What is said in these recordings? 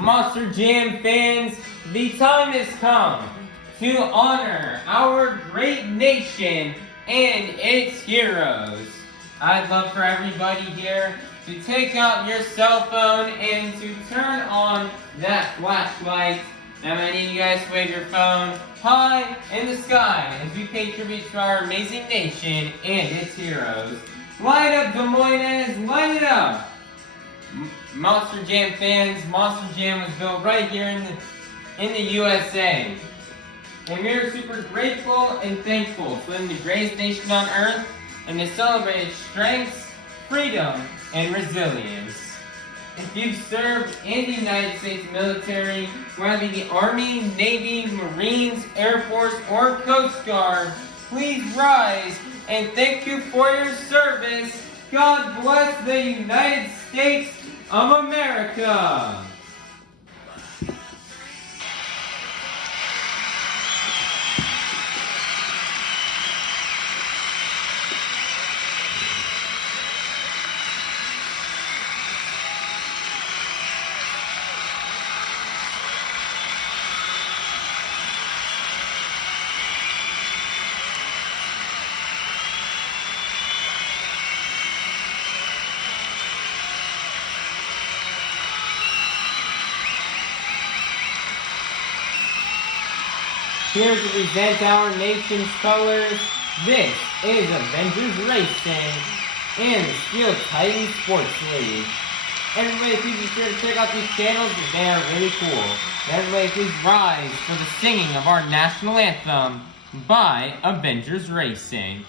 Monster Jam fans, the time has come to honor our great nation and its heroes. I'd love for everybody here to take out your cell phone and to turn on that flashlight. Now I need you guys to wave your phone high in the sky as we pay tribute to our amazing nation and its heroes. Light up, Des Moines, light it up! Monster Jam fans, Monster Jam was built right here in the USA. And we are super grateful and thankful to live in the greatest nation on earth and to celebrate its strengths, freedom, and resilience. If you've served in the United States military, whether it be the Army, Navy, Marines, Air Force, or Coast Guard, please rise and thank you for your service. God bless the United States of America. Here to present our nation's colors, this is Avengers Racing and the Steel Titan Sports League. Everybody, please be sure to check out these channels, they are really cool. Everybody, please rise for the singing of our national anthem by Avengers Racing.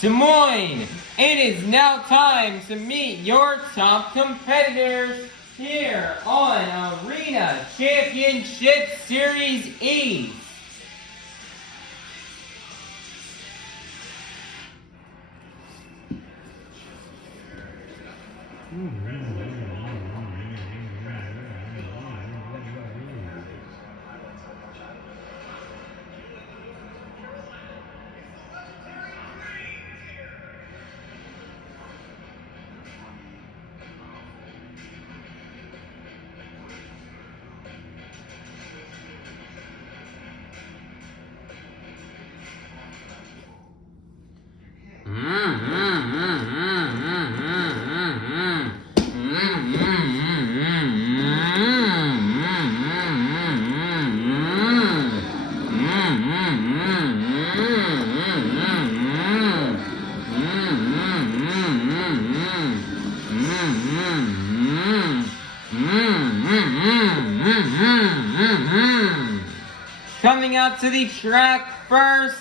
Des Moines, it is now time to meet your top competitors here on Arena Championship Series East. Coming out to the track first,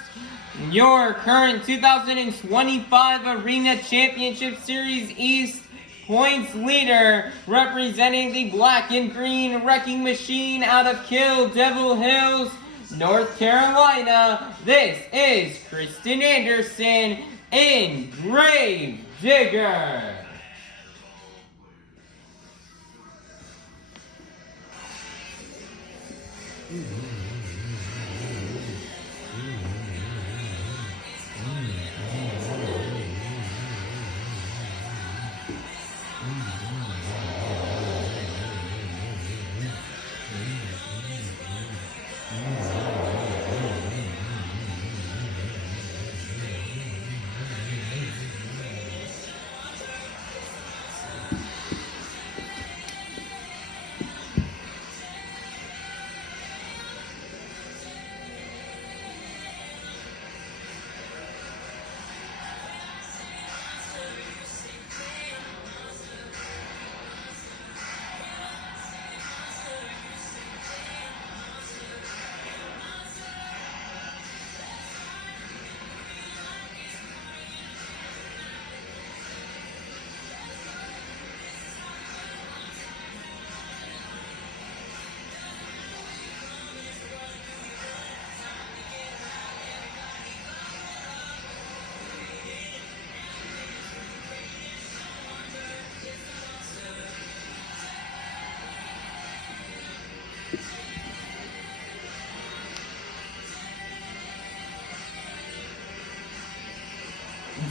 your current 2025 Arena Championship Series East points leader, representing the black and green wrecking machine out of Kill Devil Hills, North Carolina. This is Krysten Anderson in Grave Digger.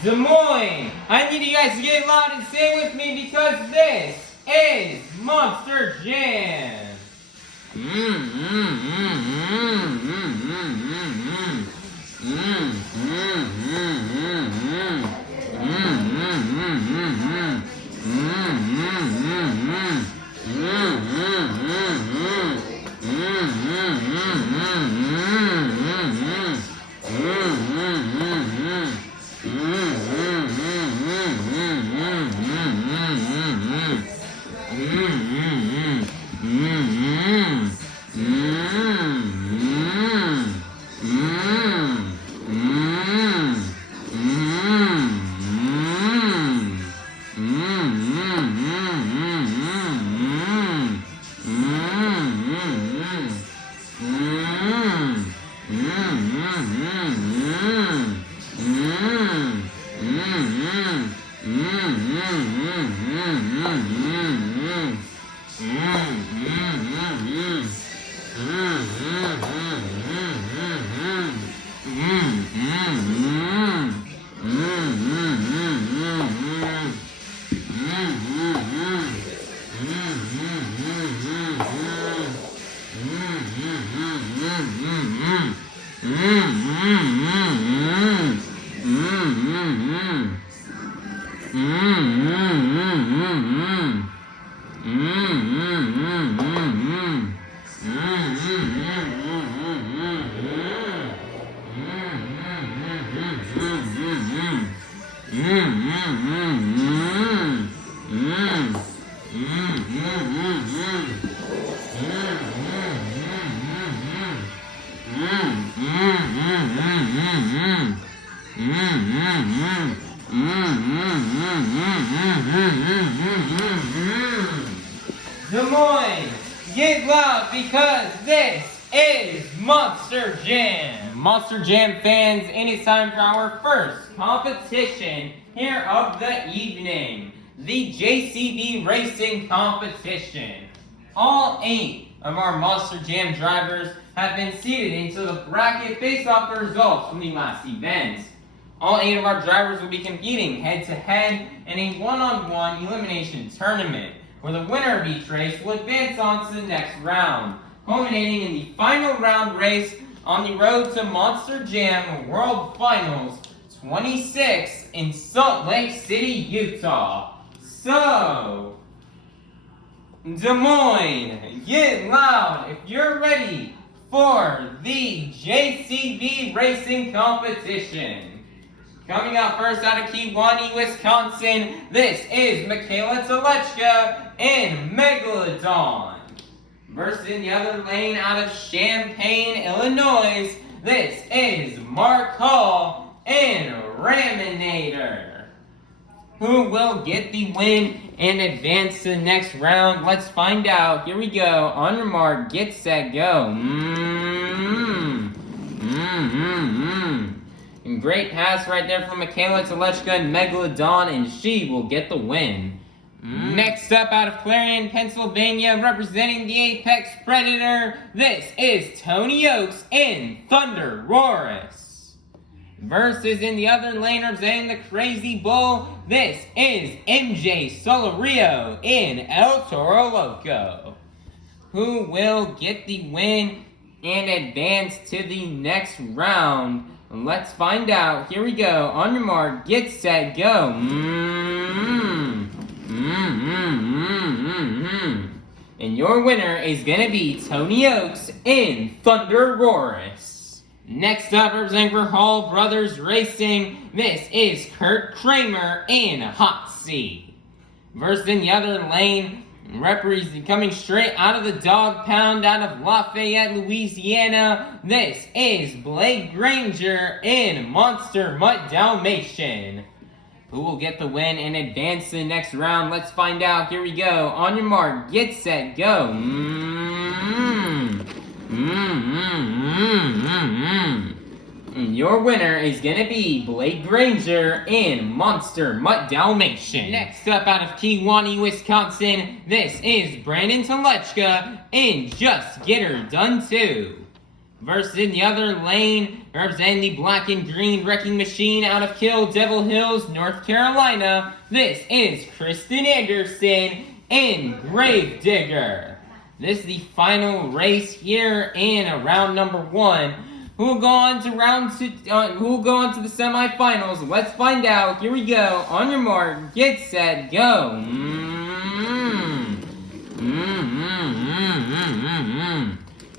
Des Moines, I need you guys to get loud and say with me because this is Monster Jam. Des Moines, get loud because this is Monster Jam. Monster Jam fans, and it's time for our first competition here of the evening, the JCB Racing Competition. All 8 of our Monster Jam drivers have been seated into the bracket based off the results from the last event. All 8 of our drivers will be competing head-to-head in a one-on-one elimination tournament, where the winner of each race will advance on to the next round, culminating in the final round race on the road to Monster Jam World Finals 26 in Salt Lake City, Utah. So, Des Moines, get loud if you're ready for the JCB racing competition. Coming out first out of Kewanee, Wisconsin, this is Mikayla, Tulachka, and Megalodon. Versus in the other lane out of Champaign, Illinois, this is Mark Hall and Raminator. Who will get the win and advance to the next round? Let's find out. Here we go. On your mark, get set, go. And great pass right there from Mikayla, Tulachka, and Megalodon, and she will get the win. Next up out of Clarion, Pennsylvania, representing the Apex Predator, this is Tony Ochs and ThunderROARus. Versus in the other lane, representing the Crazy Bull, this is MJ Solorio in El Toro Loco. Who will get the win and advance to the next round? Let's find out. Here we go. On your mark, get set, go. And your winner is gonna be Tony Ochs in ThunderROARus. Next up, representing for Hall Brothers Racing, this is Kraehmer in Hot Seat. Versus in the other lane, coming straight out of the dog pound out of Lafayette, Louisiana, this is Granger in Monster Mutt Dalmatian. Who will get the win and advance to the next round? Let's find out. Here we go. On your mark, get set, go. And your winner is gonna be Granger in Monster Mutt Dalmatian. Next up out of Kewanee, Wisconsin, this is Brandan Tulachka in Just Get Her Done Too. Versus in the other lane, representing the black and green wrecking machine out of Kill Devil Hills, North Carolina, this is Krysten Anderson in Gravedigger. This is the final race here in round number 1. Who will go on to the semifinals? Let's find out. Here we go. On your mark, get set, go.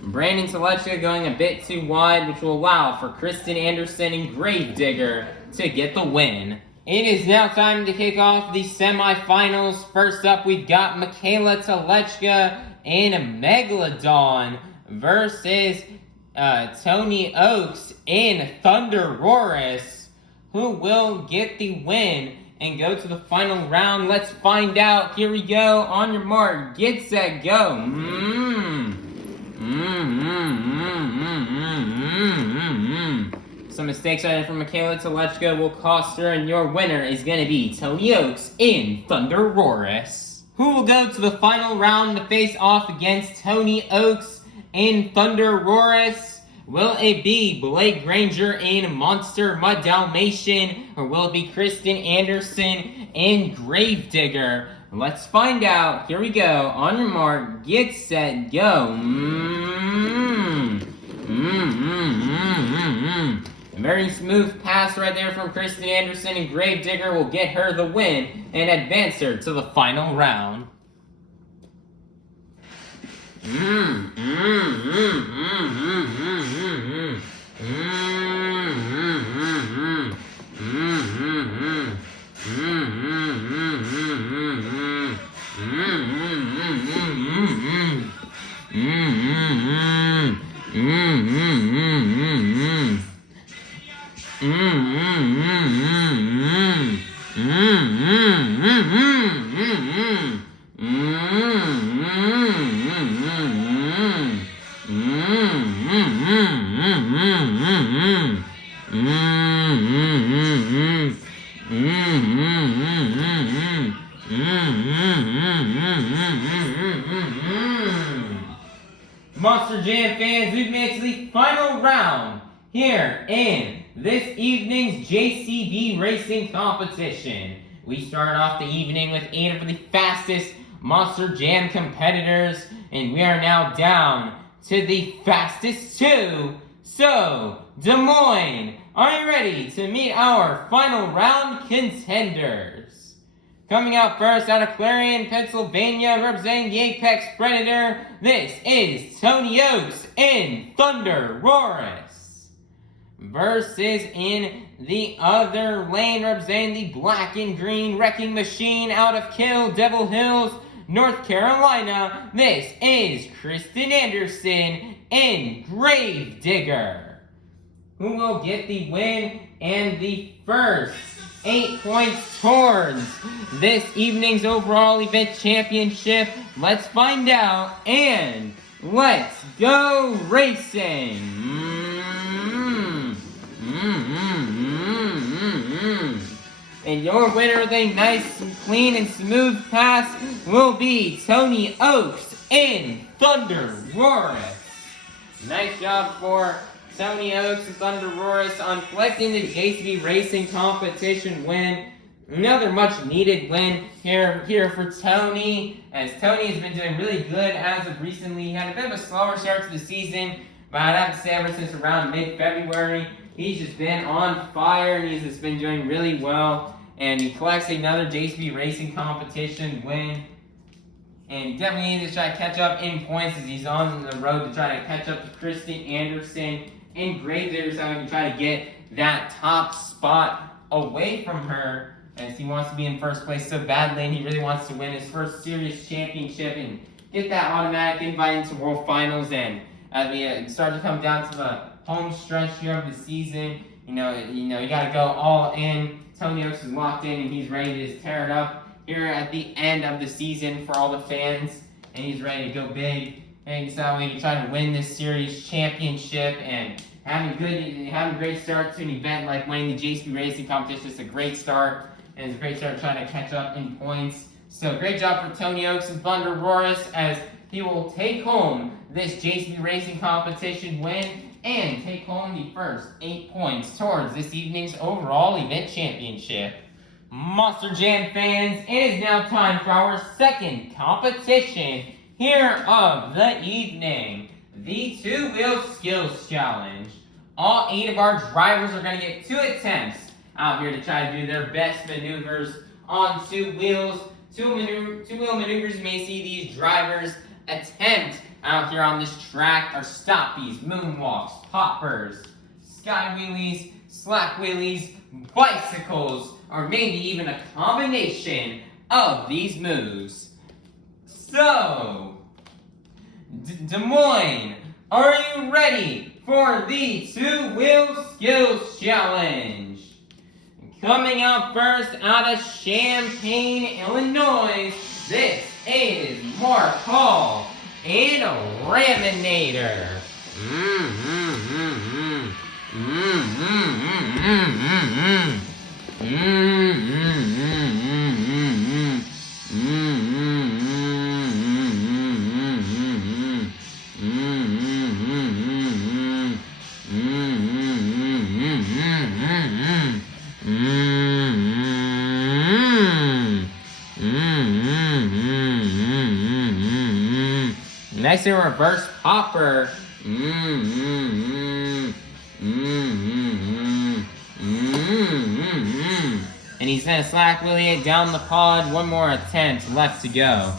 Brandan Tulachka going a bit too wide, which will allow for Krysten Anderson and Gravedigger to get the win. It is now time to kick off the semifinals. First up, we've got Mikayla, Tulachka, and Megalodon versus Tony Ochs and ThunderROARus. Who will get the win and go to the final round? Let's find out. Here we go. On your mark, get set, go. Some mistakes right there from Mikayla Tulachka will cost her, and your winner is going to be Tony Ochs in ThunderROARus. Who will go to the final round to face off against Tony Ochs in ThunderROARus? Will it be Granger in Monster Mutt Dalmatian, or will it be Krysten Anderson in Gravedigger? Let's find out. Here we go. On your mark, get set, go. A very smooth pass right there from Krysten Anderson, and Gravedigger will get her the win and advance her to the final round. Monster Jam fans, we've made it to the final round here in this evening's JCB racing competition. We start off the evening with 8 of the fastest Monster Jam competitors, and we are now down to the fastest 2. So, Des Moines, are you ready to meet our final round contenders? Coming out first out of Clarion, Pennsylvania, representing the Apex Predator, this is Tony Ochs and ThunderROARus. Versus in the other lane, representing the Black and Green Wrecking Machine out of Kill Devil Hills, North Carolina, this is Krysten Anderson and Gravedigger. Who will get the win and the first 8 points towards this evening's overall event championship? Let's find out, and let's go racing! And your winner with a nice, clean, and smooth pass will be Tony Ochs and ThunderROARus. Nice job for Tony Ochs and ThunderROARus on collecting the JCB Racing competition win. Another much needed win here for Tony, as Tony has been doing really good as of recently. He had a bit of a slower start to the season, but I'd have to say ever since around mid-February, he's just been on fire, and he's just been doing really well. And he collects another JCB Racing competition win. And he definitely needs to try to catch up in points as he's on the road to try to catch up to Krysten Anderson and Granger, so he can try to get that top spot away from her, as he wants to be in first place so badly, and he really wants to win his first serious championship and get that automatic invite into World Finals. And as we start to come down to the home stretch here of the season, you got to go all in. Tony Ochs is locked in, and he's ready to just tear it up here at the end of the season for all the fans, and he's ready to go big. And so that way he can try to win this series championship and having a great start to an event like winning the JCB Racing competition. It's a great start, and it's a great start trying to catch up in points. So great job for Tony Ochs and ThunderROARus, as he will take home this JCB Racing competition win and take home the first 8 points towards this evening's overall event championship. Monster Jam fans, it is now time for our second competition here of the evening, the two-wheel skills challenge. All 8 of our drivers are going to get 2 attempts out here to try to do their best maneuvers on 2 wheels. Two-wheel maneuvers, you may see these drivers attempt out here on this track are stoppies, moonwalks, poppers, sky wheelies, slack wheelies, bicycles, or maybe even a combination of these moves. So, Des Moines, are you ready for the two-wheel skills challenge? Coming out first out of Champaign, Illinois, this is Mark Hall and a Raminator. Nice and reverse popper. And he's gonna slack wheelie it down the pod. One more attempt left to go.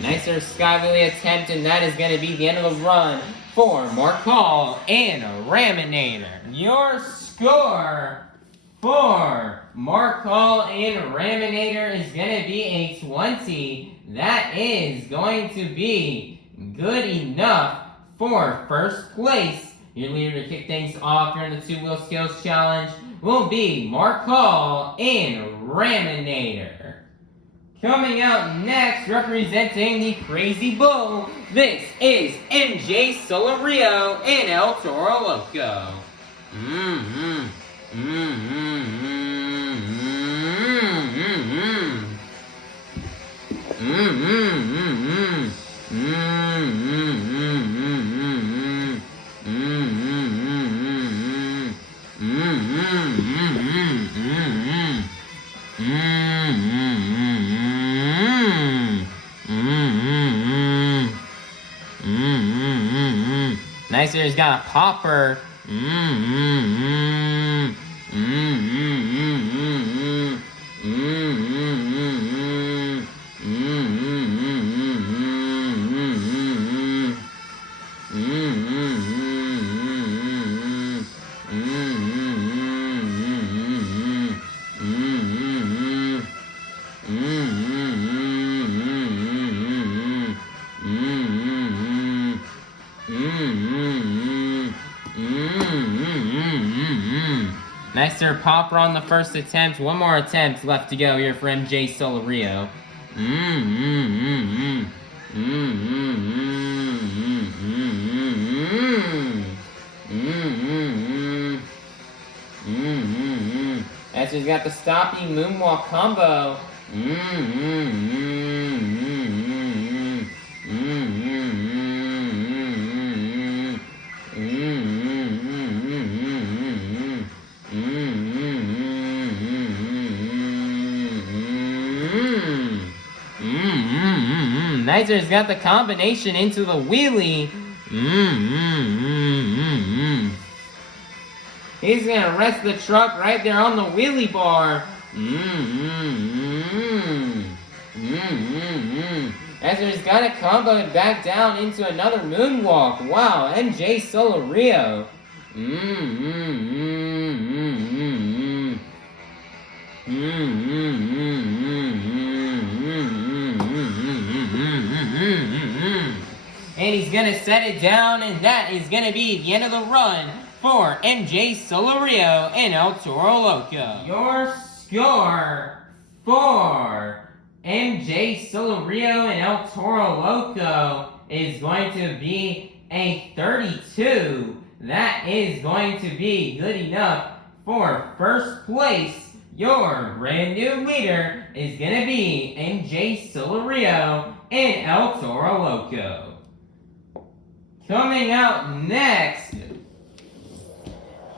Nicer sky wheelie attempt, and that is gonna be the end of the run for Mark Hall and Raminator. Your score for Mark Hall and Raminator is going to be a 20. That is going to be good enough for first place. Your leader to kick things off here in the two-wheel skills challenge will be Mark Hall and Raminator. Coming out next, representing the Crazy Bull, this is MJ Solorio and El Toro Loco. Nicer, he's got a popper. Nicer popper on the first attempt. One more attempt left to go here for MJ Solorio. Nicer's got the stopping moonwalk combo. Nicer's got the combination into the wheelie. He's gonna rest the truck right there on the wheelie bar. Nicer's got a combo and back down into another moonwalk. Wow, MJ Solorio. And he's gonna set it down, and that is gonna be the end of the run for MJ Solorio and El Toro Loco. Your score for MJ Solorio and El Toro Loco is going to be a 32. That is going to be good enough for first place. Your brand new leader is going to be MJ Solorio and El Toro Loco. Coming out next,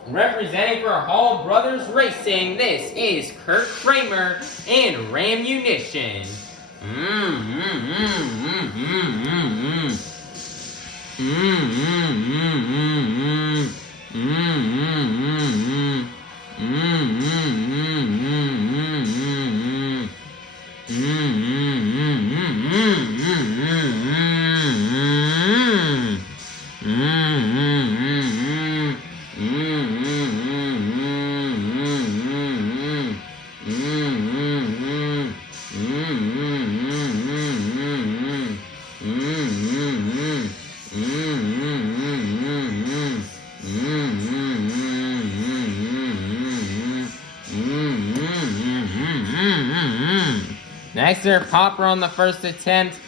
representing for Hall Brothers Racing, this is Kraehmer and Rammunition. Nicer popper on the first attempt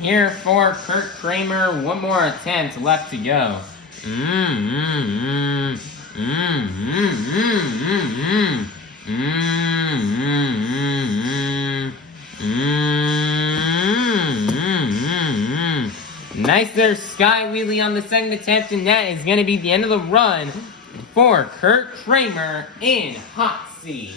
here for Kraehmer. One more attempt left to go. Nicer sky wheelie on the second attempt, and that is going to be the end of the run for Kraehmer in Hot Seat.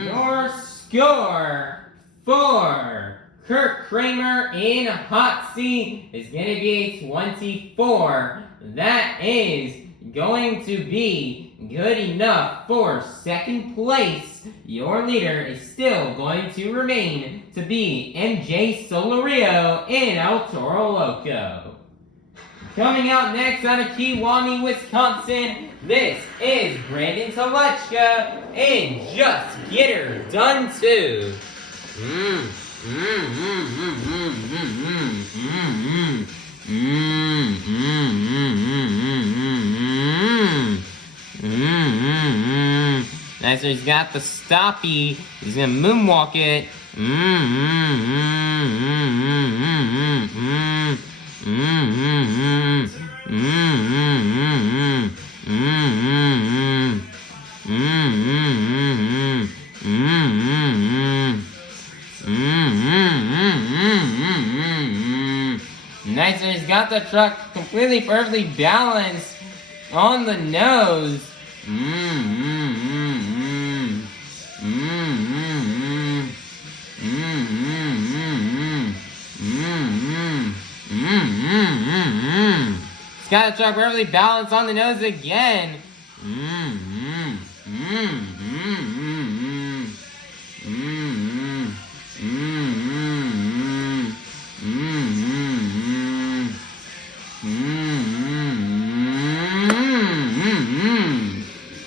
Your score for Kraehmer in Hot Seat is going to be a 24. That is going to be good enough for second place. Your leader is still going to remain to be MJ Solorio and El Toro Loco. Coming out next out of Kewaunee, Wisconsin, this is Brandan Tulachka and Just Get Her Done Too. Nicer, he's got the stoppy. He's gonna moonwalk it. Nicer, he's got the truck completely perfectly balanced on the nose. Got to try perfectly balanced on the nose again.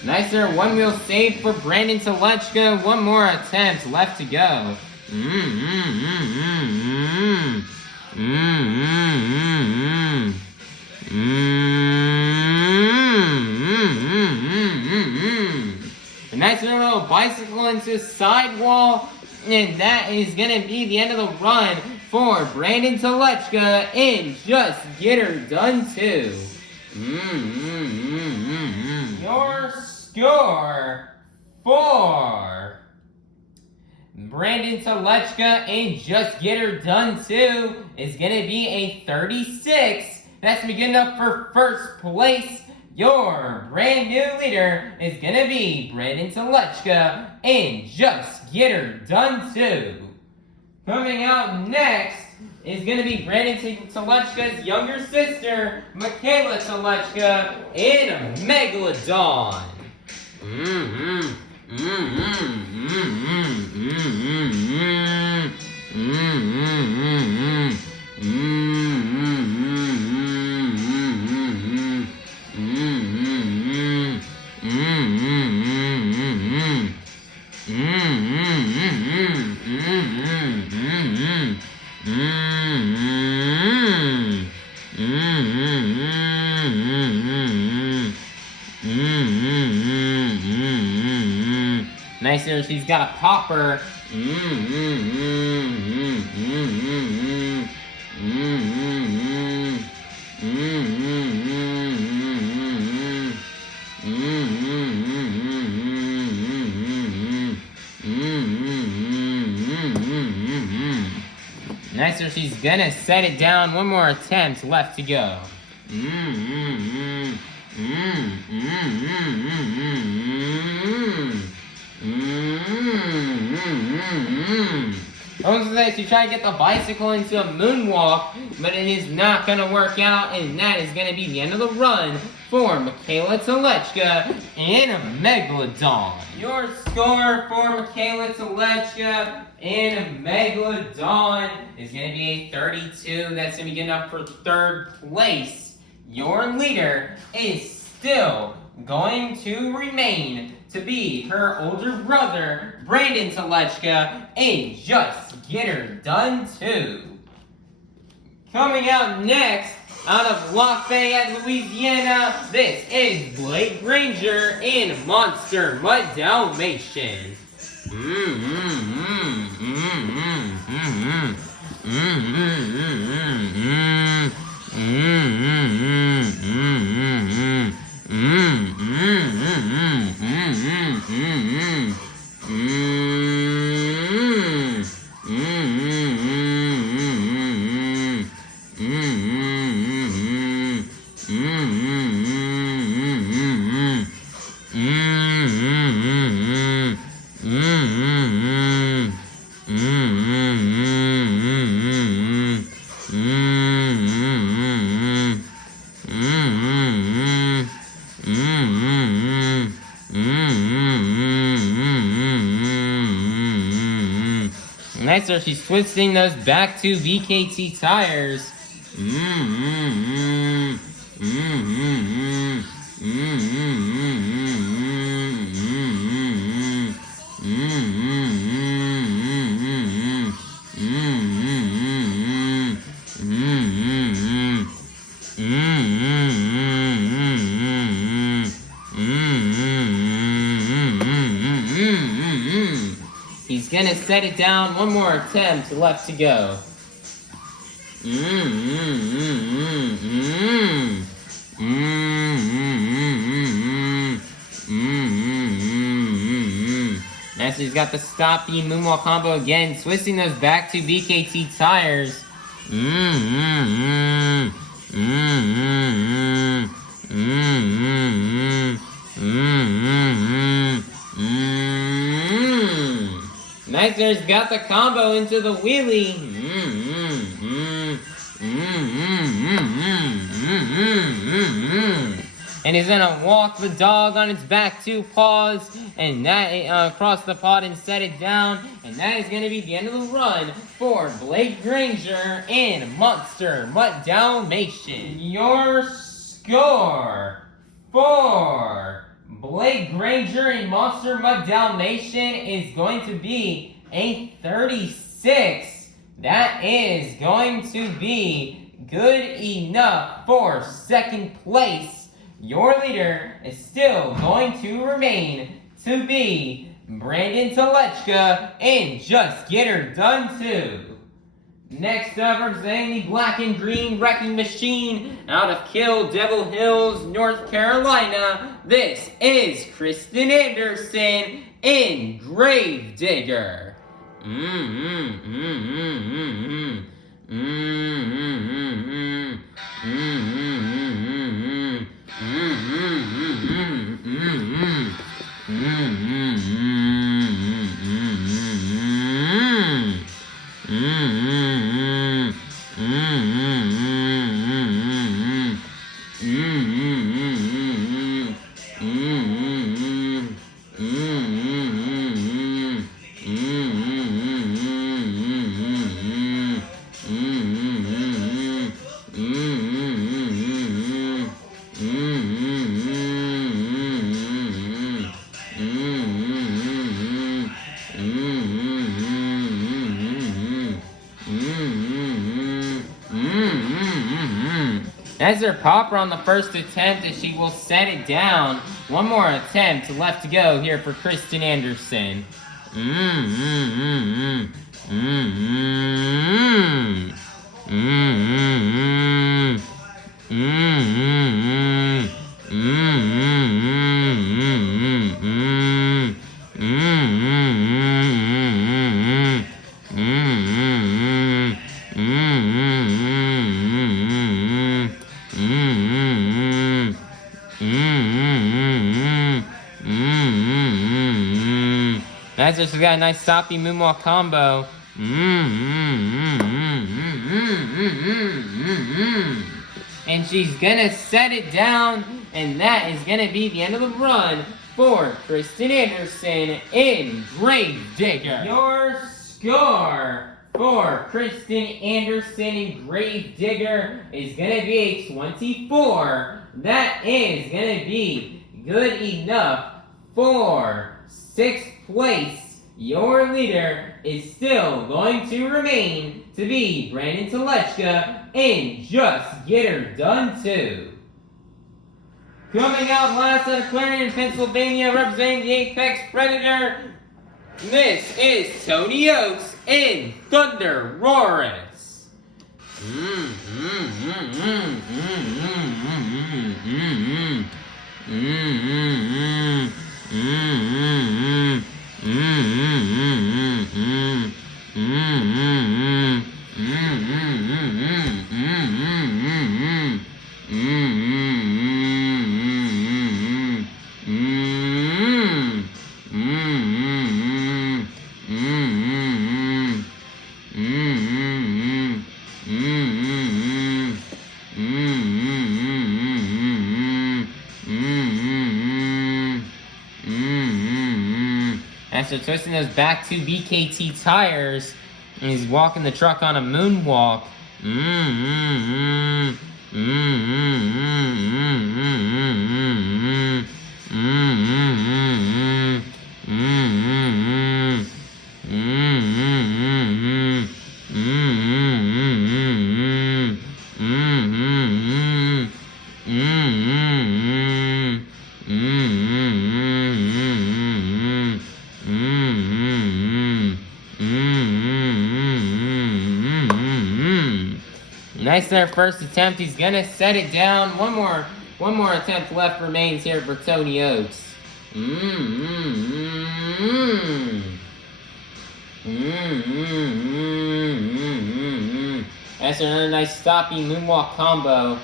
Nicer one-wheel save for Brandan Tulachka. One more attempt left to go. A nice little bicycle into sidewall, and that is gonna be the end of the run for Brandan Tulachka, and just get her done too. Your score for Brandan Tulachka and just get her done too is gonna be a 36. That's gonna be good enough for first place. Your brand new leader is gonna be Brandan Tulachka and just get her done too. Coming out next is gonna be Brandan Tulachka's younger sister, Mikayla Tulachka, in a Megalodon. Nicer, she's got a popper. Nicer, she's gonna set it down. One more attempt left to go. I was like to try to get the bicycle into a moonwalk, but it is not gonna work out, and that is gonna be the end of the run for Mikayla Tulachka in a Megalodon. Your score for Mikayla Tulachka in a Megalodon is gonna be a 32. That's gonna be good enough for third place. Your leader is still going to remain to be her older brother, Brandan Tulachka, and just get her done too. Coming out next, out of Lafayette, Louisiana, this is Blake Granger in Monster Mutt Dalmatian. Nicer, she's twisting those back to VKT tires. He's gonna set it down. One more attempt left to go. Now he's got the stoppy moonwalk combo again, twisting those back to BKT tires. Nicer's got the combo into the wheelie. and he's gonna walk the dog on its back 2 paws, and that across the pod and set it down, and that is gonna be the end of the run for Blake Granger and Mutt Dalmatian. Your score for Blake Granger and Mutt Dalmatian is going to be a 36. That is going to be good enough for second place. Your leader is still going to remain to be Brandan Tulachka and Just Get Her Done Too. Next up, representing the black and green wrecking machine out of Kill Devil Hills, North Carolina, this is Krysten Anderson in Gravedigger. As her popper on the first attempt, as she will set it down. One more attempt left to go here for Krysten Anderson. That's just got a nice soppy moonwalk combo. And she's gonna set it down, and that is gonna be the end of the run for Krysten Anderson in Gravedigger. Your score for Krysten Anderson in Gravedigger is gonna be a 24. That is gonna be good enough for 6th place. Your leader is still going to remain to be Brandan Tulachka and Just Get Her Done Too. Coming out last out of Clarion, Pennsylvania, representing the Apex Predator, this is Tony Ochs and ThunderROARus. After twisting those back 2 BKT tires, and he's walking the truck on a moonwalk. Nice there, first attempt. He's gonna set it down. One more attempt left remains here for Tony Ochs. That's another nice stoppy moonwalk combo.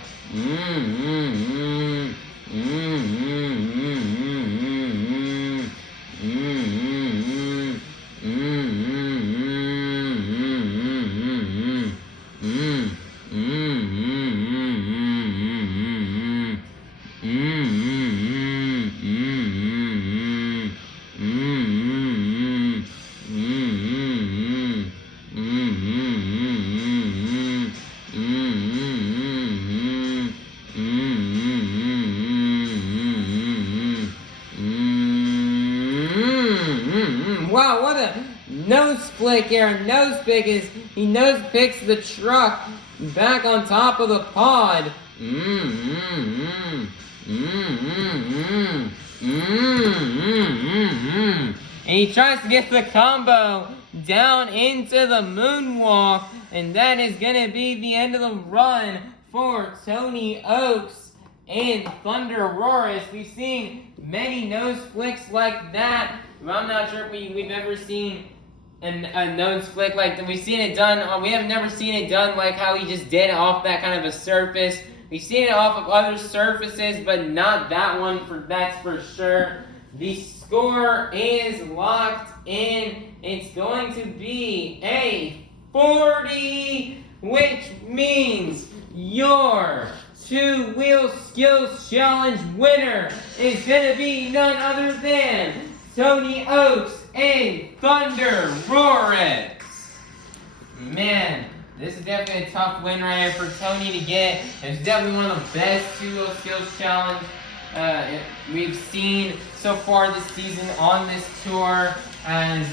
Wow, what a nose flick here. Nose pick is he nose picks the truck back on top of the pod. And he tries to get the combo down into the moonwalk, and that is gonna be the end of the run for Tony Ochs and ThunderROARus. We've seen many nose flicks like that. I'm not sure if we've ever seen a nose flick like that. We've seen it done. We have never seen it done like how he just did off that kind of a surface. We've seen it off of other surfaces, but not that one. That's for sure. The score is locked in. It's going to be a 40, which means your two-wheel skills challenge winner is going to be none other than Tony Ochs and ThunderROARus. Man, this is definitely a tough win right here for Tony to get. It's definitely one of the best two-wheel skills challenge we've seen so far this season on this tour, as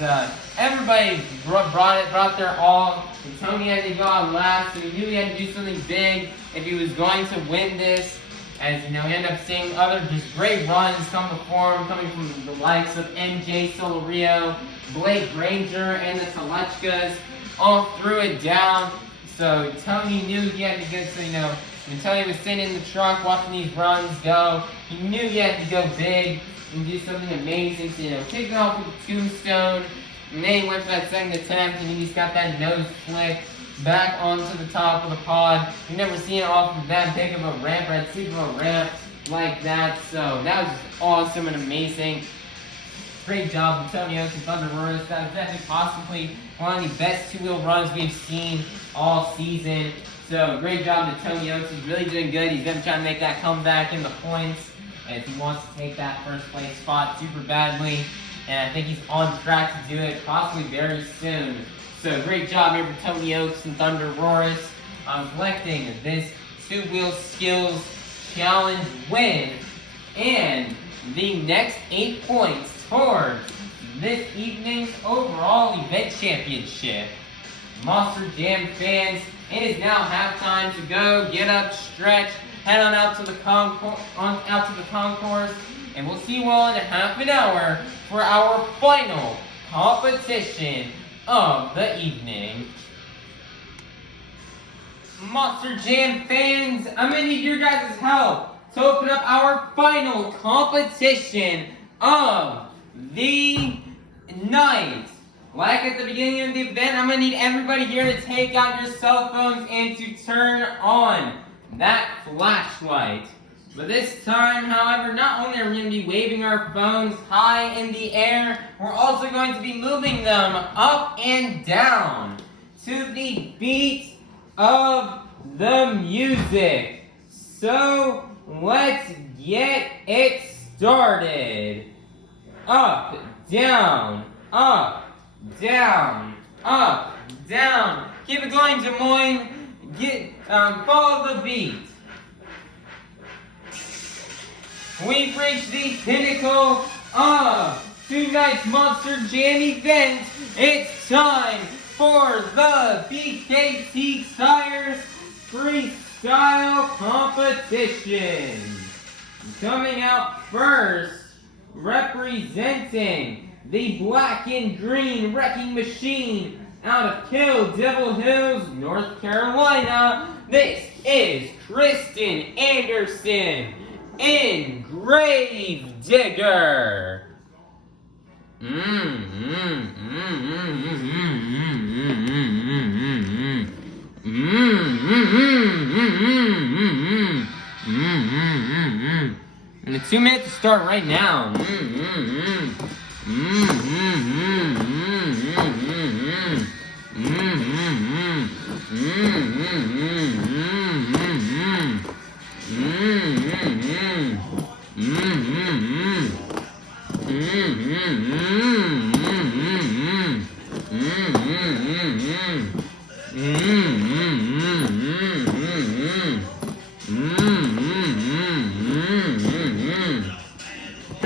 everybody brought their all. And Tony had to go out last, so he knew he had to do something big if he was going to win this. As you know, we end up seeing other just great runs come before him, coming from the likes of MJ Solorio, Granger, and the Tulachkas, all threw it down. So Tony knew he had to get, when Tony was sitting in the truck watching these runs go, he knew he had to go big and do something amazing to, take it off with a tombstone. And then he went for that second attempt, and he's got that nose flick back onto the top of the pod. You've never seen it off of that big of a ramp, or that steep of a ramp like that. So that was awesome and amazing. Great job to Tony Ochs and ThunderROARus. That was definitely possibly one of the best two-wheel runs we've seen all season. So great job to Tony Ochs. He's really doing good. He's going to try to make that comeback in the points, as he wants to take that first place spot super badly. And I think he's on track to do it possibly very soon. So great job here for Tony Ochs and ThunderROARus on collecting this two-wheel skills challenge win. And the next 8 points towards this evening's overall event championship. Monster Jam fans, it is now halftime to go. Get up, stretch, head on out to the concourse, and we'll see you all in a half an hour for our final competition of the evening. Monster Jam fans, I'm gonna need your guys' help to open up our final competition of the night. Like at the beginning of the event, I'm gonna need everybody here to take out your cell phones and to turn on that flashlight. But this time, however, not only are we going to be waving our phones high in the air, we're also going to be moving them up and down to the beat of the music. So let's get it started. Up, down, up, down, up, down. Keep it going, Des Moines. Follow the beat. We've reached the pinnacle of tonight's Monster Jam event. It's time for the BKT Tires Freestyle Competition. Coming out first, representing the black and green wrecking machine out of Kill Devil Hills, North Carolina, this is Krysten Anderson in Gravedigger. And the 2 minutes to start right now.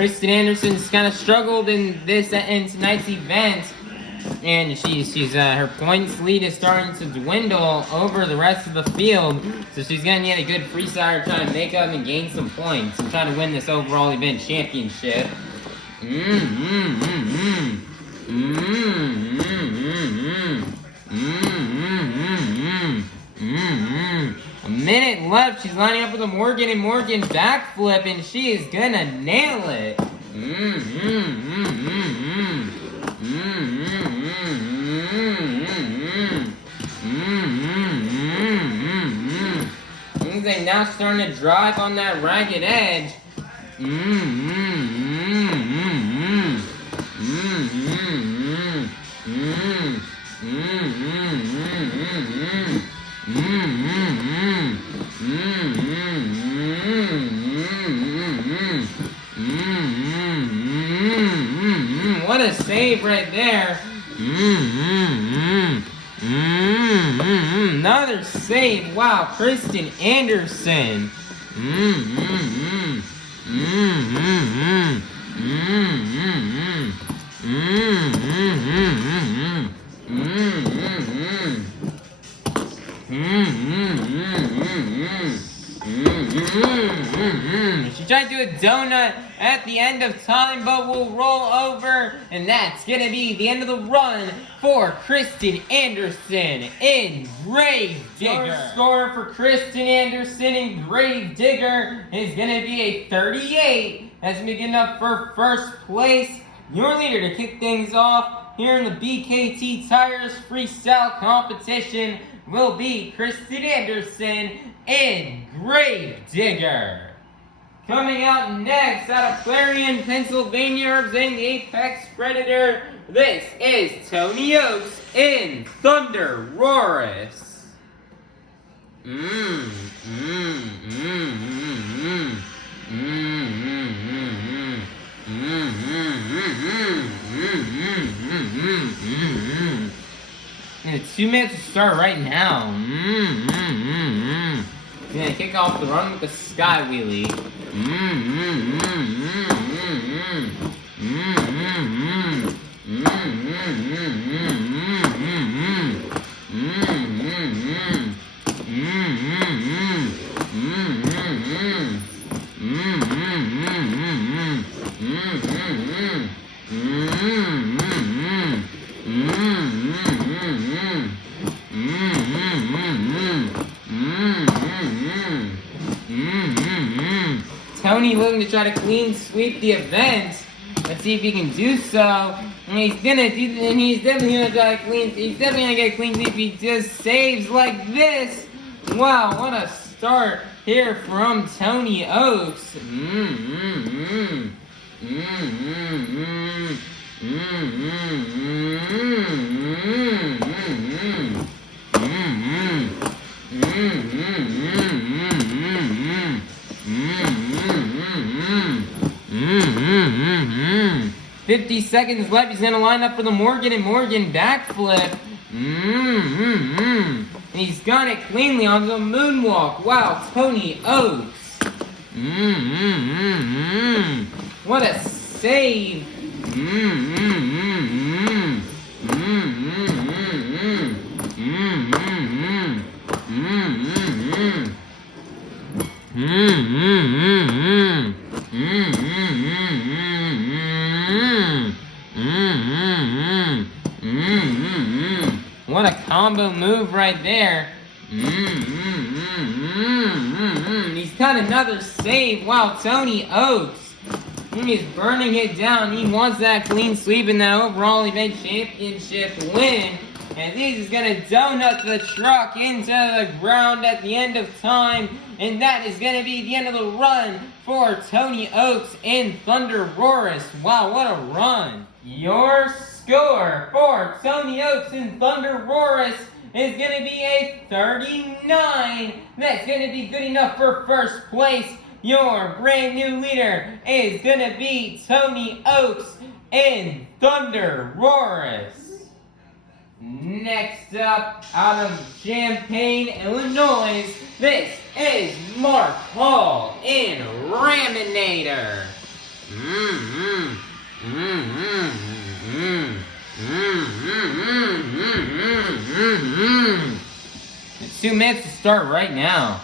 Krysten Anderson's kind of struggled in tonight's event, and her points lead is starting to dwindle over the rest of the field. So she's gonna need a good freestyle to try to make up and gain some points and try to win this overall event championship. A minute left. She's lining up with a Morgan and Morgan backflip, and she is gonna nail it. They're now starting to drive on that ragged edge. What a save right there. Another save. Wow, Krysten Anderson. She tried to do a donut at the end of time, but will roll over, and that's gonna be the end of the run for Krysten Anderson in Gravedigger. Score for Krysten Anderson in Gravedigger is gonna be a 38. That's big enough for first place. Your leader to kick things off here in the BKT Tires Freestyle Competition will be Krysten Anderson in Gravedigger. Coming out next, out of Clarion, Pennsylvania, representing the Apex Predator, this is Tony Ochs in ThunderROARus. And 2 minutes to start right now. Gonna kick off the run with the sky wheelie. Tony looking to try to clean sweep the event. Let's see if he can do so. And he's definitely gonna try to clean. He's definitely gonna get a clean sweep if he just saves like this. Wow, what a start here from Tony Ochs. Mm-hmm. 50 seconds left. He's gonna line up for the Morgan and Morgan backflip. And he's got it cleanly on the moonwalk. Wow, Tony Ochs. What a save. What a combo move right there. He's got another save. Wow, Tony Ochs. He's burning it down. He wants that clean sweep in that overall event championship win. And this is going to donut the truck into the ground at the end of time. And that is going to be the end of the run for Tony Ochs in ThunderROARus. Wow, what a run. Your score for Tony Ochs in ThunderROARus is going to be a 39. That's going to be good enough for first place. Your brand new leader is going to be Tony Ochs in ThunderROARus. Next up, out of Champaign, Illinois, this is Mark Hall in Raminator. It's 2 minutes to start right now.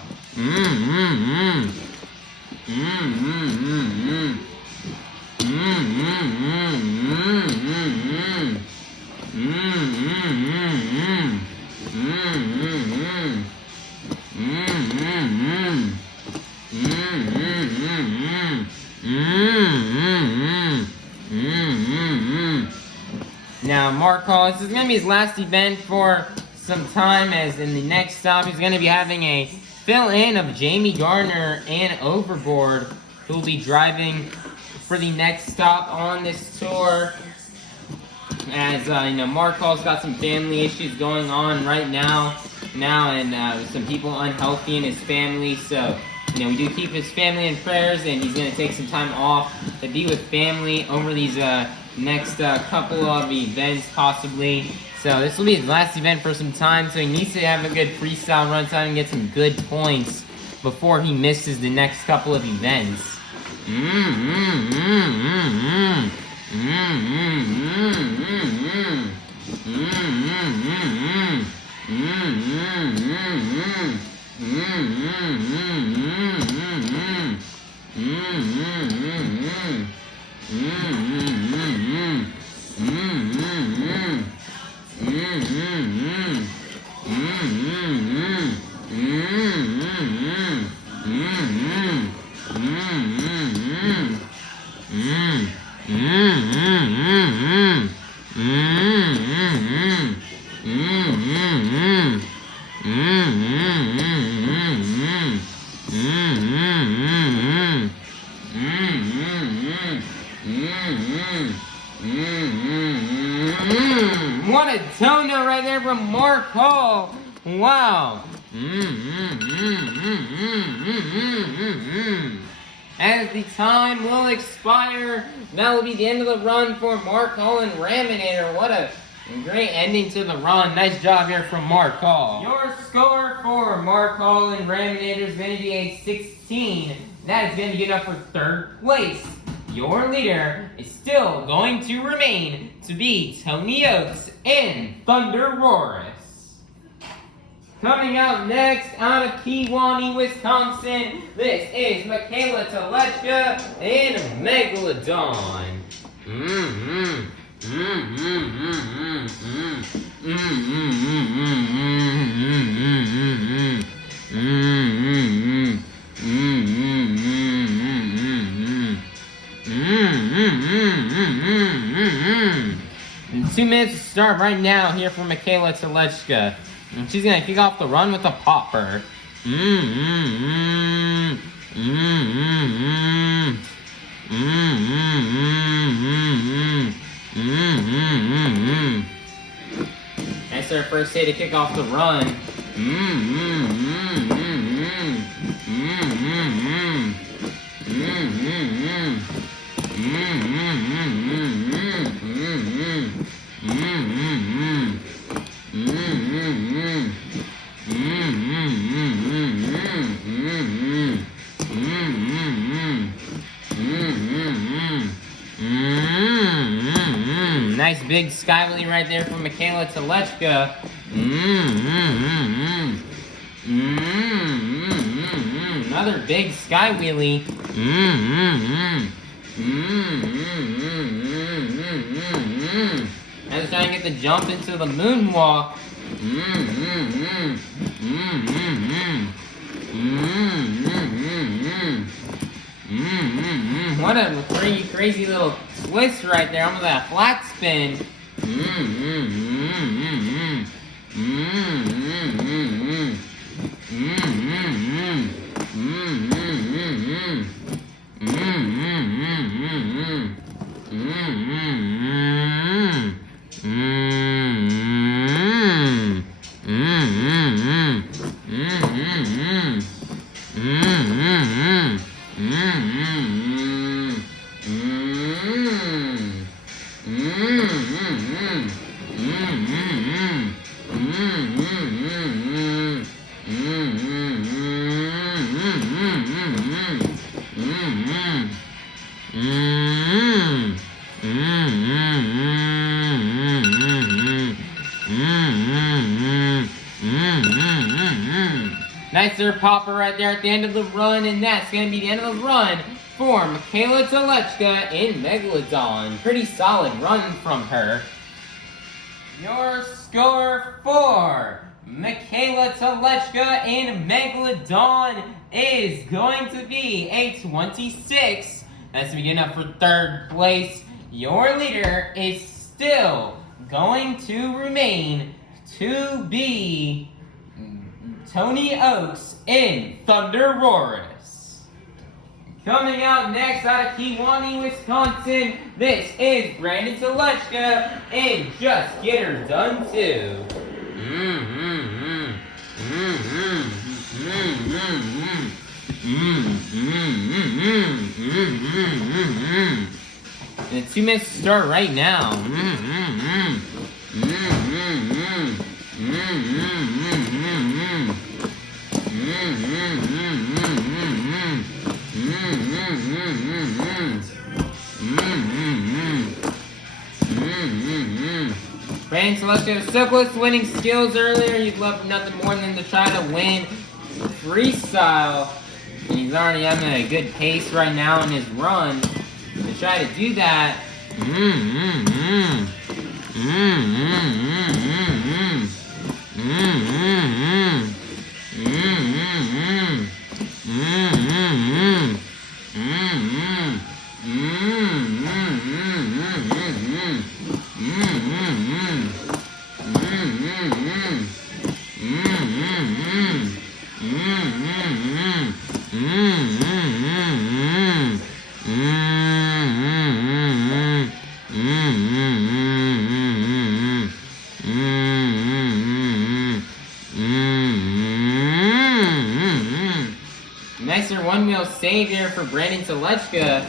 Now, Mark Hall, this is going to be his last event for some time, as in the next stop he's going to be having a fill-in of Jamie Gardner and Overboard, who will be driving for the next stop on this tour. As you know, Mark Hall's got some family issues going on right now, and some people unhealthy in his family. So, you know, we do keep his family in prayers, and he's going to take some time off to be with family over these next couple of events, possibly. So this will be his last event for some time, so he needs to have a good freestyle run time and get some good points before he misses the next couple of events. What a tone note right there from Mark Hall. Wow. As the time will expire, that will be the end of the run for Mark Hall and Raminator. What a great ending to the run. Nice job here from Mark Hall. Your score for Mark Hall and Raminator is going to be a 16. That is going to be good enough for 3rd place. Your leader is still going to remain to be Tony Ochs and ThunderROARus. Coming out next out of Kewaunee, Wisconsin, this is Mikayla, Tulachka, and Megalodon. And 2 minutes to start right now here for Mikayla Tulachka. And she's gonna kick off the run with a popper. That's her first hit to kick off the run. Nice big sky wheelie right there from Mikayla Tulachka. Another big sky wheelie. I was trying to get the jump into the moonwalk. What a crazy little twist right there. Almost that flat spin. Nicer popper right there at the end of the run, and that's going to be the end of the run for Mikayla Tulachka in Megalodon. Pretty solid run from her. Your score for Mikayla Tulachka in Megalodon is going to be a 26. That's going to be good enough for 3rd place. Your leader is still going to remain to be Ochs in ThunderROARus. Coming out next out of Kewanee, Wisconsin, this is Brandan Tulachka in Just Get Her Done Too. And 2 minutes to start right now. Brandan Tulachka was so close to winning skills earlier. He'd love for nothing more than to try to win freestyle. And he's already having a good pace right now in his run. To try to do that. Nicer 1-wheel save here for Brandan Tulachka.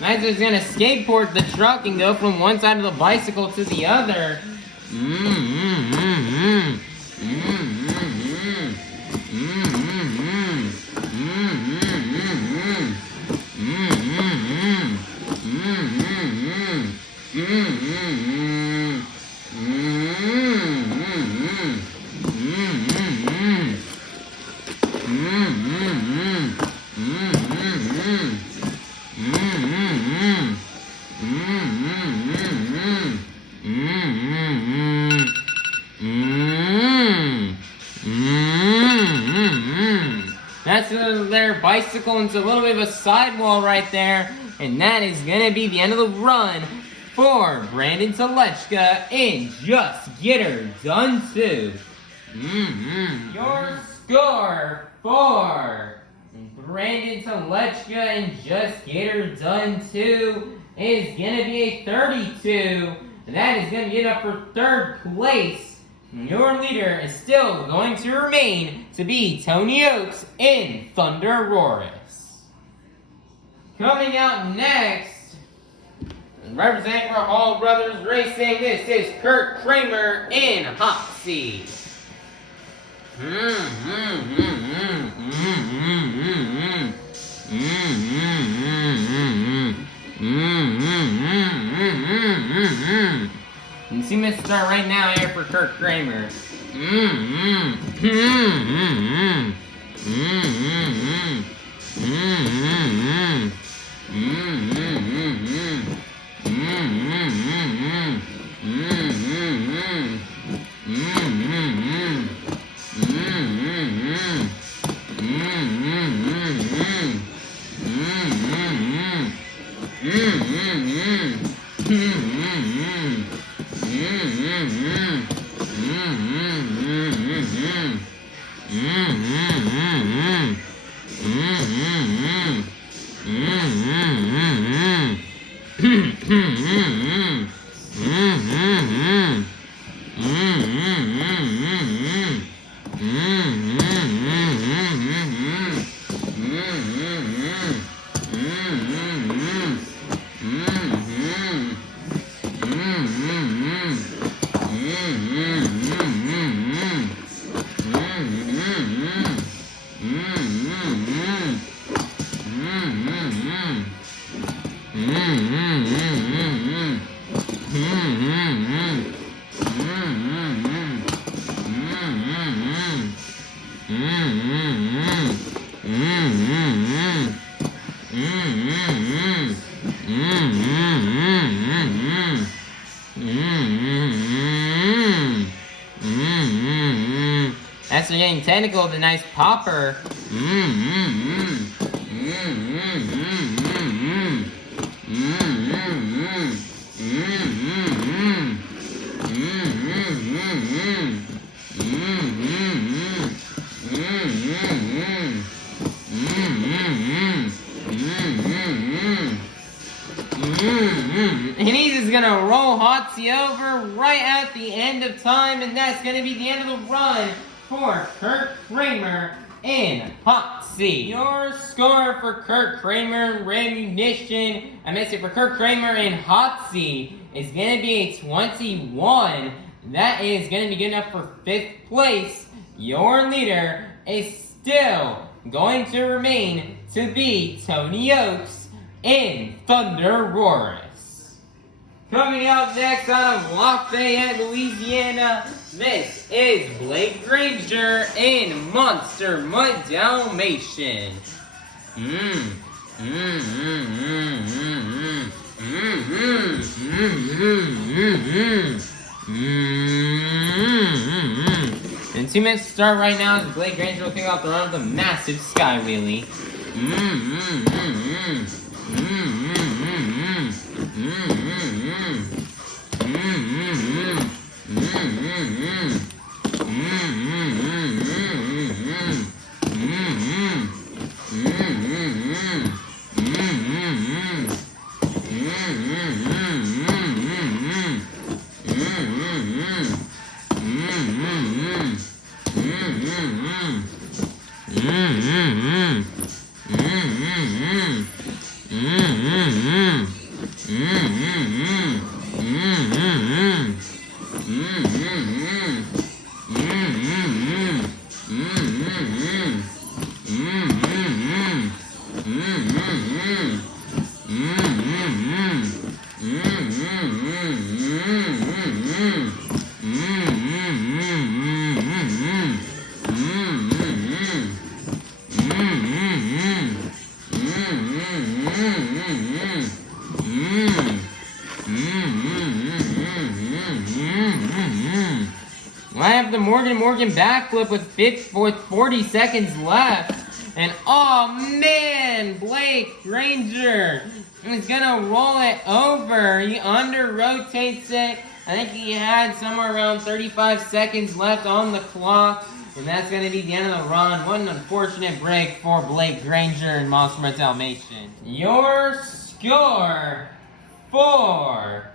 Nicer's gonna skateboard the truck and go from one side of the bicycle to the other. That's their bicycle into a little bit of a sidewall right there. And that is going to be the end of the run for Brandan Tulachka in Just Get Her Done Too. Your score for Brandan Tulachka in Just Get Her Done Too is going to be a 32. And that is going to get up for 3rd place. Your leader is still going to remain to be Ochs in ThunderROARus. Coming out next, representing for All Brothers Racing, this is Kraehmer in Ochs. And see me start right now here for Kraehmer. That's for getting technical with a nice popper. And he's just gonna roll Hotsy over right at the end of time, and that's gonna be the end of the run for Kraehmer in Hotsy. Your score for Kraehmer and Rammunition, for Kraehmer in Hotsy is gonna be a 21. That is gonna be good enough for 5th place. Your leader is still going to remain to be Tony Ochs in ThunderROARus. Coming up next out of Lafayette, Louisiana, this is Granger in Monster Mutt Dalmatian. And 2 minutes to start right now as Granger will kick off the run with a massive sky wheelie. I have the Morgan backflip with 40 seconds left. And oh man, Granger is gonna roll it over. He under rotates it. I think he had somewhere around 35 seconds left on the clock. And that's gonna be the end of the run. What an unfortunate break for Granger and Monster Mutt Dalmatian. Your score for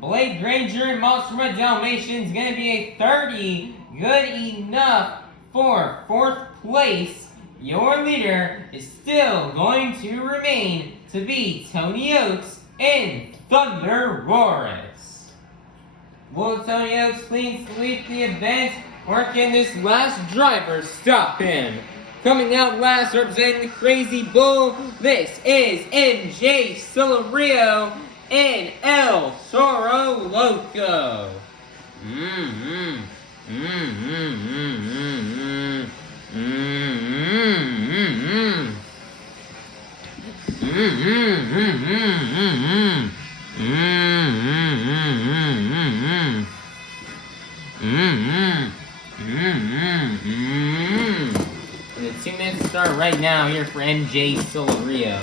Granger and Monster Mutt Dalmatian is going to be a 30. Good enough for 4th place. Your leader is still going to remain to be Tony Ochs in ThunderROARus. Will Tony Ochs please lead the event, or can this last driver stop him? Coming out last, representing the Crazy Bull, this is MJ Solorio and El Toro Loco. The 2 minutes start right now here for MJ Solorio.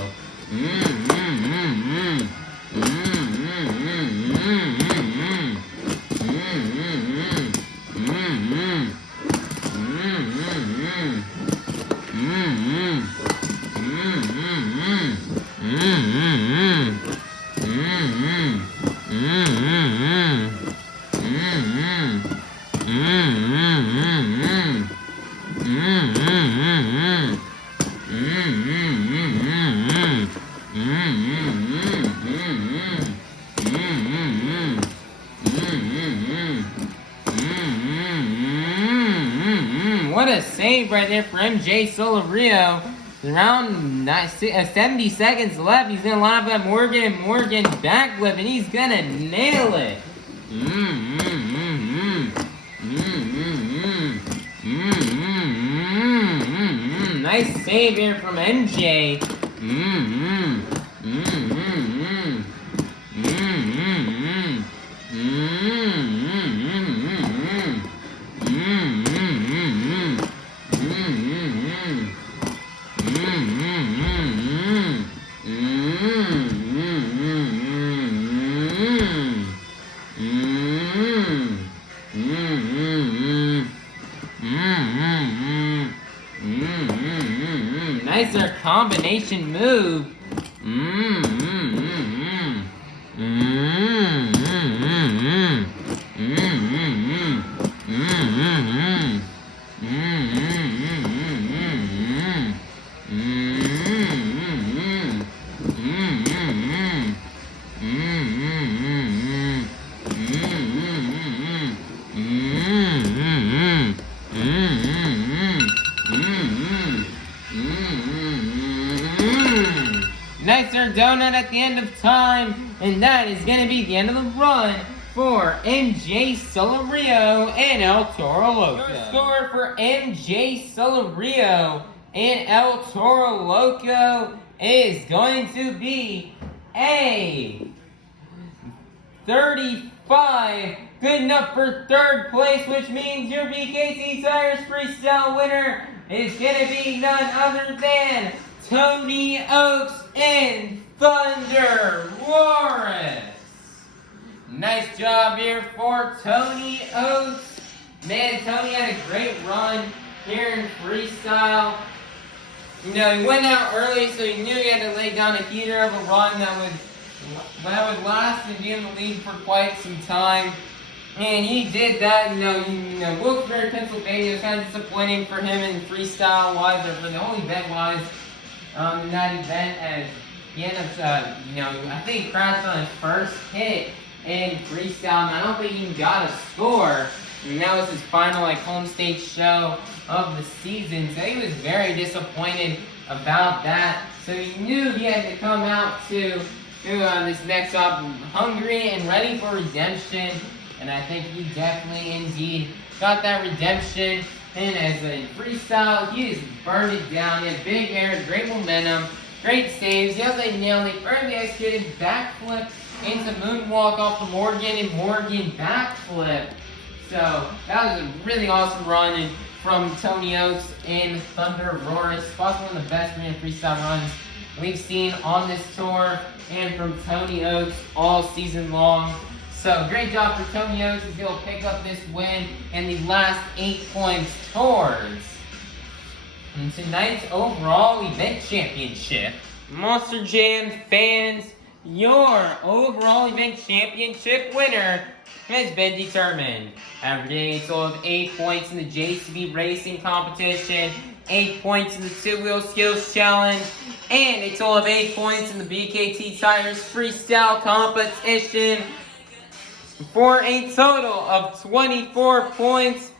What a save right there for MJ Solorio. Around 70 seconds left. He's going to line up that Morgan backflip, and he's going to nail it. Nice save here from MJ. Nicer combination move. Nicer donut at the end of time, and that is going to be the end of the run for MJ Solorio and El Toro Loco. Your score for MJ Solorio and El Toro Loco is going to be a 35. Good enough for third place, which means your BKT Tires Freestyle winner is going to be none other than Tony Ochs and ThunderROARus. Nice job here for Tony Ochs. Man, Tony had a great run here in freestyle. You know, he went out early, so he knew he had to lay down a heater of a run that would last and be in the lead for quite some time. And he did that. You know, Wilkes-Barre, Pennsylvania was kind of disappointing for him in freestyle-wise, or for the whole event-wise. In that event, as he ended up, I think he crashed on his first hit in freestyle, and I don't think he even got a score. And that was his final, home stage show of the season, so he was very disappointed about that. So he knew he had to come out to this next stop hungry and ready for redemption, and I think he definitely, indeed, got that redemption. And as a freestyle, he just burned it down. He had big air, great momentum, great saves. He also nailed it, perfectly executed backflip into moonwalk off the Morgan backflip. So that was a really awesome run from Tony Ochs and ThunderROARus. Possibly one of the best freestyle runs we've seen on this tour, and from Tony Ochs all season long. So great job for Tony Ochs, as he'll pick up this win and the last 8 points towards tonight's overall event championship. Monster Jam fans, your overall event championship winner has been determined. After getting a total of 8 points in the JCB racing competition, 8 points in the two-wheel skills challenge, and a total of 8 points in the BKT Tires freestyle competition, for a total of 24 points.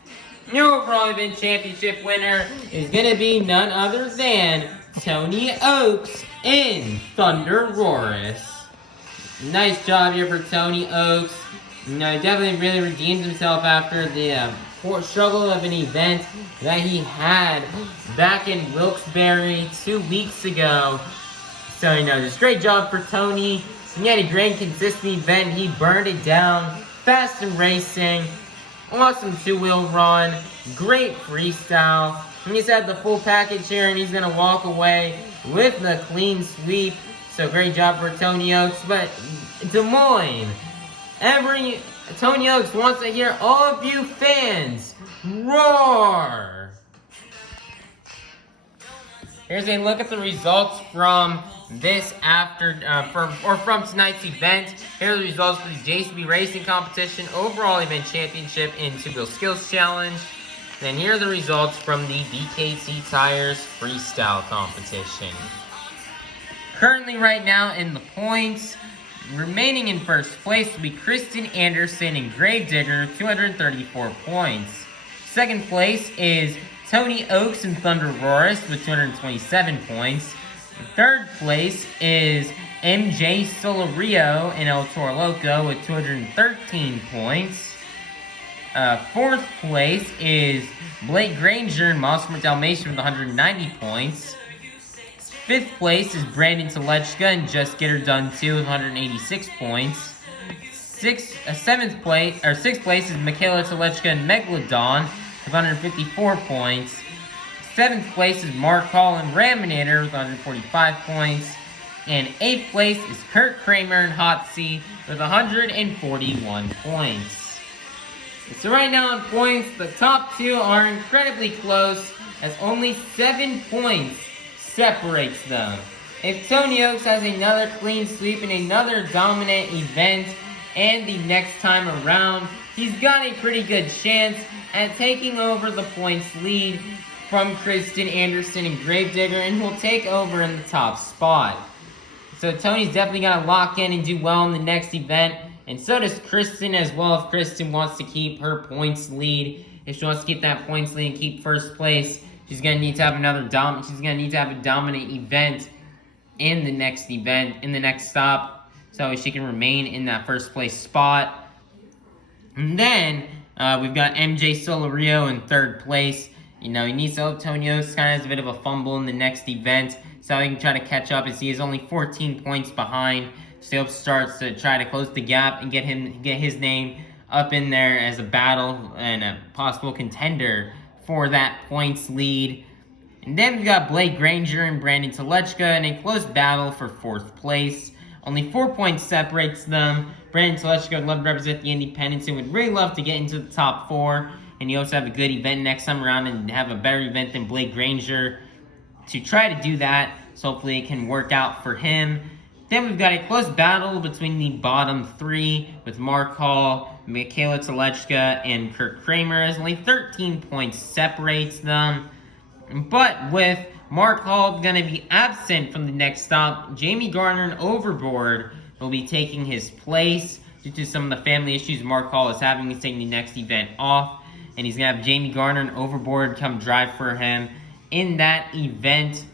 Your overall event championship winner is going to be none other than Tony Ochs and ThunderROARus. Nice job here for Tony Ochs. He definitely really redeemed himself after the struggle of an event that he had back in Wilkes-Barre 2 weeks ago. So, just great job for Tony. He had a great consistent event. He burned it down. Fast and racing. Awesome two-wheel run. Great freestyle. And he's had the full package here, and he's going to walk away with the clean sweep. So great job for Tony Ochs. But Des Moines, Tony Ochs wants to hear all of you fans roar. Here's a look at the results from this from tonight's event. Here are the results for the JCB Racing Competition Overall Event Championship and Two-Wheel Skills Challenge. And here are the results from the BKT Tires Freestyle Competition. Currently right now in the points, remaining in first place will be Krysten Anderson and Gravedigger, 234 points. Second place is Tony Ochs and ThunderROARus with 227 points. Third place is MJ Solorio and El Toro Loco with 213 points. Fourth place is Granger and Monster Dalmatian with 190 points. 5th place is Brandan Tulachka and Just Get Her Done 2 with 186 points. 6th place is Mikayla Tulachka and Megalodon with 154 points. 7th place is Mark Hall and Raminator with 145 points. And 8th place is Kraehmer and Hotsy with 141 points. So right now in points, the top 2 are incredibly close, as only 7 points separates them. If Tony Ochs has another clean sweep in another dominant event, and the next time around, he's got a pretty good chance at taking over the points lead from Krysten, Anderson, and Gravedigger, and will take over in the top spot. So Tony's definitely got to lock in and do well in the next event, and so does Krysten as well. If Krysten wants to keep her points lead, if she wants to keep that points lead and keep 1st place, she's gonna need to have a dominant event in the next stop, so she can remain in that 1st place spot. And then we've got MJ Solorio in 3rd place. He needs to hope Tony Ochs kind of has a bit of a fumble in the next event, so he can try to catch up, as he is only 14 points behind. So he starts to try to close the gap and get his name up in there as a battle and a possible contender for that points lead. And then we've got Granger and Brandan Tulachka in a close battle for 4th place. Only 4 points separates them. Brandan Tulachka would love to represent the independents and would really love to get into the top 4. And he also have a good event next time around and have a better event than Granger to try to do that. So hopefully it can work out for him. Then we've got a close battle between the bottom 3 with Mark Hall, Mikayla Tulachka, and Kraehmer, as only 13 points separates them. But with Mark Hall going to be absent from the next stop, Jamie Garner and Overboard will be taking his place due to some of the family issues Mark Hall is having. He's taking the next event off, and he's going to have Jamie Garner and Overboard come drive for him in that event.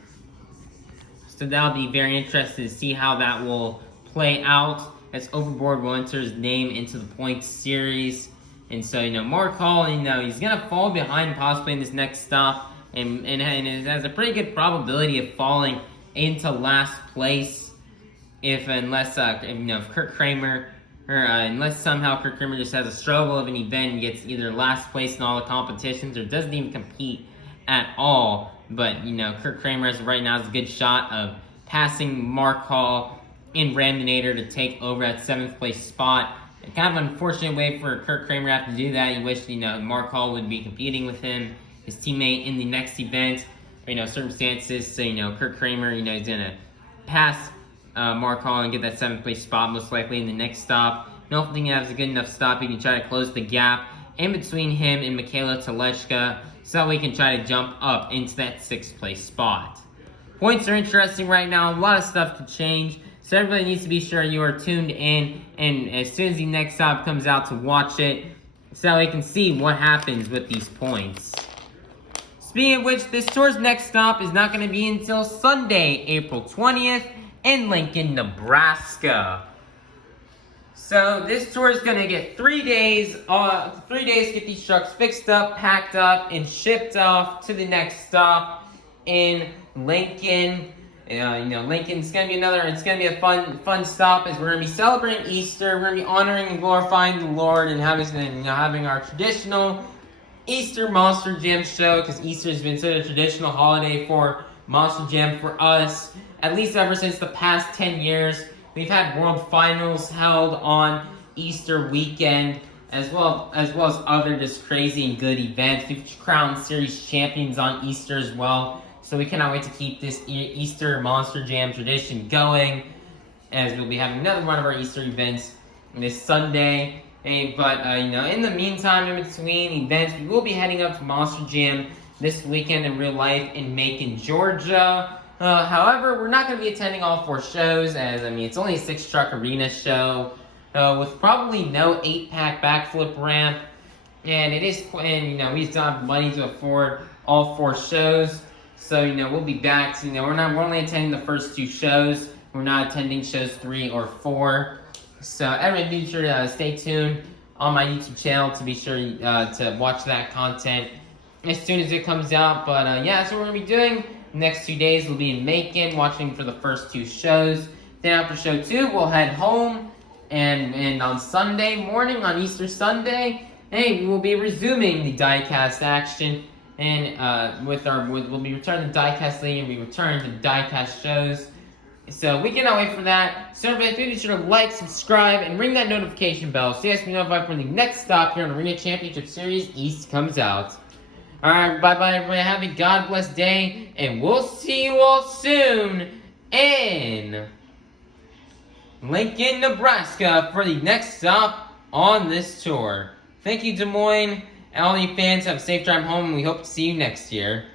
So that'll be very interesting to see how that will play out, as Overboard will enter his name into the points series. And so, Mark Hall, he's going to fall behind possibly in this next stop, and it has a pretty good probability of falling into last place unless Kraehmer, unless somehow Kraehmer just has a struggle of an event and gets either last place in all the competitions or doesn't even compete at all. But, Kraehmer right now has a good shot of passing Mark Hall in Raminator to take over at 7th place spot. A kind of unfortunate way for Kraehmer to have to do that. You wish, Mark Hall would be competing with him, his teammate, in the next event. Circumstances, so, Kraehmer, he's going to pass Mark Hall and get that 7th place spot most likely in the next stop. I don't think he has a good enough stop. He can try to close the gap in between him and Mikayla Tulachka, so we can try to jump up into that 6th place spot. Points are interesting right now. A lot of stuff could change, so everybody needs to be sure you are tuned in, and as soon as the next stop comes out, to watch it so we can see what happens with these points. Speaking of which, this tour's next stop is not going to be until Sunday, April 20th in Lincoln, Nebraska. So this tour is going to get 3 days. 3 days to get these trucks fixed up, packed up, and shipped off to the next stop in Lincoln. Lincoln's going to be it's going to be a fun stop, as we're going to be celebrating Easter. We're going to be honoring and glorifying the Lord and having our traditional Easter Monster Jam show, because Easter has been such a traditional holiday for Monster Jam for us, at least ever since the past 10 years. We've had World Finals held on Easter weekend, as well as other just crazy and good events. We've crowned series champions on Easter as well. So we cannot wait to keep this Easter Monster Jam tradition going, as we'll be having another one of our Easter events this Sunday. But in the meantime, in between events, we will be heading up to Monster Jam this weekend in real life in Macon, Georgia. However, we're not going to be attending all 4 shows, as it's only a 6-truck arena show with probably no 8-pack backflip ramp, and we don't have money to afford all 4 shows. So we'll be back. So, we're only attending the first 2 shows. We're not attending shows 3 or 4. So everybody, be sure to stay tuned on my YouTube channel to be sure to watch that content as soon as it comes out. But yeah, that's what we're gonna be doing. Next 2 days we'll be in Macon watching for the first 2 shows. Then after show 2, we'll head home, and on Sunday morning, on Easter Sunday, hey, we will be resuming the diecast action, and we'll be returning to diecast league, and we return to diecast shows. So we cannot wait for that. So everybody, please be sure to like, subscribe, and ring that notification bell so you guys can be notified when the next stop here on the Arena Championship Series East comes out. Alright, bye-bye everybody. Have a God bless day, and we'll see you all soon in Lincoln, Nebraska for the next stop on this tour. Thank you, Des Moines, and all you fans. Have a safe drive home, and we hope to see you next year.